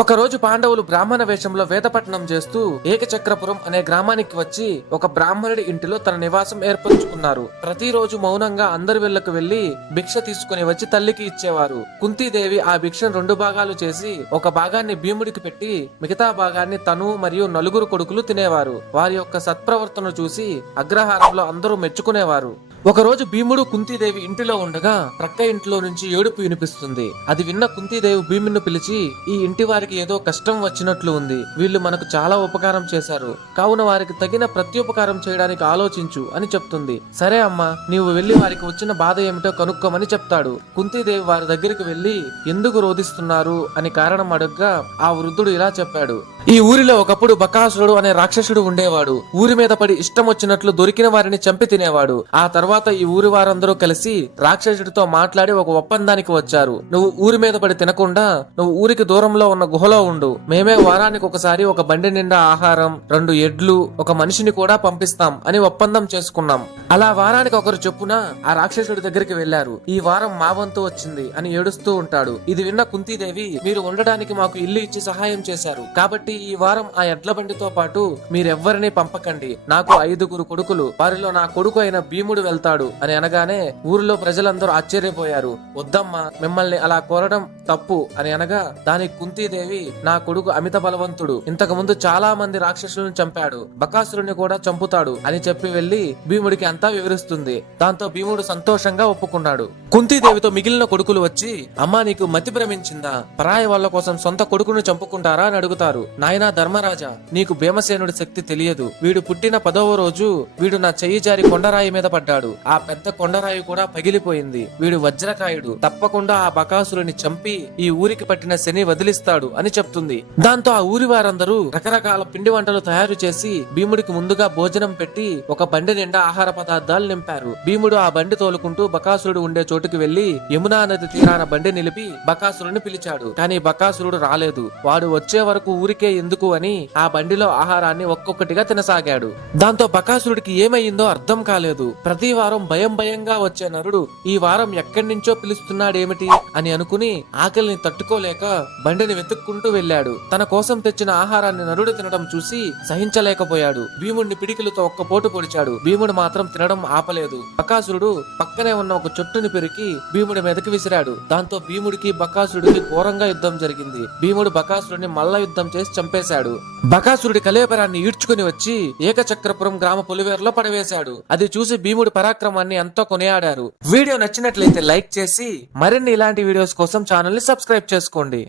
ఒకరోజు పాండవులు బ్రాహ్మణ వేషంలో వేదపట్నం చేస్తూ ఏకచక్రపురం అనే గ్రామానికి వచ్చి ఒక బ్రాహ్మణుడి ఇంటిలో తన నివాసం ఏర్పరచుకున్నారు. ప్రతిరోజు మౌనంగా అందరి వెళ్ళకు వెళ్ళి భిక్ష తీసుకుని వచ్చి తల్లికి ఇచ్చేవారు. కుంతీదేవి ఆ భిక్షను రెండు భాగాలు చేసి ఒక భాగాన్ని భీముడికి పెట్టి మిగతా భాగాన్ని తను మరియు నలుగురు కొడుకులు తినేవారు. వారి యొక్క సత్ప్రవర్తన చూసి అగ్రహారంలో అందరూ మెచ్చుకునేవారు. ఒకరోజు భీముడు కుంతీదేవి ఇంటిలో ఉండగా ప్రక్క ఇంట్లో నుంచి ఏడుపు వినిపిస్తుంది. అది విన్న కుంతీదేవి భీమును పిలిచి ఈ ఇంటి వారికి ఏదో కష్టం వచ్చినట్లు ఉంది. వీళ్ళు మనకు చాలా ఉపకారం చేశారు. కావున వారికి తగిన ప్రత్యుపకారం చేయడానికి ఆలోచించు అని చెప్తుంది. సరే అమ్మా నీవు వెళ్ళి వారికి వచ్చిన బాధ ఏమిటో కనుక్కోమని చెప్తాడు. కుంతీదేవి వారి దగ్గరికి వెళ్ళి ఎందుకు రోధిస్తున్నారు? అని కారణం అడగ్గా ఆ వృద్ధుడు ఇలా చెప్పాడు. ఈ ఊరిలో ఒకప్పుడు బకాసురుడు అనే రాక్షసుడు ఉండేవాడు. ఊరి మీద పడి ఇష్టం వచ్చినట్లు దొరికిన వారిని చంపి తినేవాడు. ఆ తర్వాత ఈ ఊరి వారందరూ కలిసి రాక్షసుడితో మాట్లాడి ఒక ఒప్పందానికి వచ్చారు. నువ్వు ఊరి మీద పడి తినకుండా నువ్వు ఊరికి దూరంలో ఉన్న గుహలో ఉండు. మేమే వారానికి ఒకసారి ఒక బండి నిండా ఆహారం రెండు ఎడ్లు ఒక మనిషిని కూడా పంపిస్తాం అని ఒప్పందం చేసుకున్నాం. అలా వారానికి ఒకరు చొప్పున ఆ రాక్షసుడి దగ్గరికి వెళ్ళారు ఈ వారం మా వంతు వచ్చింది అని ఏడుస్తూ ఉంటాడు. ఇది విన్న కుంతీదేవి మీరు ఉండడానికి మాకు ఇల్లు ఇచ్చి సహాయం చేశారు. కాబట్టి ఈ వారం ఆ ఎడ్ల బండితో పాటు మీరెవ్వరిని పంపకండి. నాకు ఐదుగురు కొడుకులు. వారిలో నా కొడుకు అయిన భీముడు వెళ్తాడు అని అనగానే ఊరిలో ప్రజలందరూ ఆశ్చర్యపోయారు. వద్దమ్మా మిమ్మల్ని అలా కోరడం తప్పు అని అనగా దానికి కుంతీదేవి నా కొడుకు అమిత బలవంతుడు. ఇంతకు ముందు చాలా మంది రాక్షసులను చంపాడు. బకాసురుని కూడా చంపుతాడు అని చెప్పి వెళ్ళి భీముడికి అంతా వివరిస్తుంది. దాంతో భీముడు సంతోషంగా ఒప్పుకున్నాడు. కుంతీదేవితో మిగిలిన కొడుకులు వచ్చి అమ్మా నీకు మతి భ్రమించిందా? పరాయి వాళ్ళ కోసం సొంత కొడుకును చంపుకుంటారా అని అడుగుతారు. నాయనా ధర్మరాజా నీకు భీమసేనుడి శక్తి తెలియదు. వీడు పుట్టిన పదవ రోజు వీడు నా చెయ్యి జారి కొండరాయి మీద పడ్డాడు. ఆ పెద్ద కొండరాయి కూడా పగిలిపోయింది. వీడు వజ్రకాయుడు. తప్పకుండా ఆ బకాసురుని చంపి ఈ ఊరికి పట్టిన శని వదిలిస్తాడు అని చెప్తుంది. దాంతో ఆ ఊరి వారందరూ రకరకాల పిండి వంటలు తయారు చేసి భీముడికి ముందుగా భోజనం పెట్టి ఒక బండి నిండా ఆహార పదార్థాలు నింపారు. భీముడు ఆ బండి తోలుకుంటూ బకాసురుడు ఉండే చోటుకి వెళ్ళి యమునా నది తీరాన బండి నిలిపి బకాసురుని పిలిచాడు. కానీ బకాసురుడు రాలేదు. వాడు వచ్చే వరకు ఊరికే ఎందుకు అని ఆ బండిలో ఆహారాన్ని ఒక్కొక్కటిగా తినసాగాడు. దాంతో బకాసురుడికి ఏమయ్యిందో అర్థం కాలేదు. ప్రతి వారం భయం భయంగా వచ్చే నరుడు ఈ వారం ఎక్కడి నుంచో పిలుస్తున్నాడేమిటి? అని అనుకుని ఆకలిని తట్టుకోలేక బండిని వెతుక్కుంటూ వెళ్ళాడు. తన కోసం తెచ్చిన ఆహారాన్ని నరుడు తినడం చూసి సహించలేకపోయాడు. భీముడిని పిడికిలతో ఒక్క పోటు పొడిచాడు. భీముడు మాత్రం తినడం ఆపలేదు. బకాసురుడు పక్కనే ఉన్న ఒక చెట్టుని పెరికి భీముడి మీదకి విసిరాడు. దాంతో భీముడికి బకాసురుడికి ఘోరంగా యుద్ధం జరిగింది. భీముడు బకాసురుడిని మల్ల యుద్ధం చేసి చంపేశాడు. బకాసురుడి కలేపరాన్ని ఈడ్చుకుని వచ్చి ఏకచక్రపురం గ్రామ పులివేరులో పడవేశాడు. అది చూసి భీముడి పరాక్రమాన్ని ఎంతో కొనియాడారు. వీడియో నచ్చినట్లయితే లైక్ చేసి మరిన్ని ఇలాంటి వీడియోస్ కోసం ఛానల్ని సబ్స్క్రైబ్ చేసుకోండి.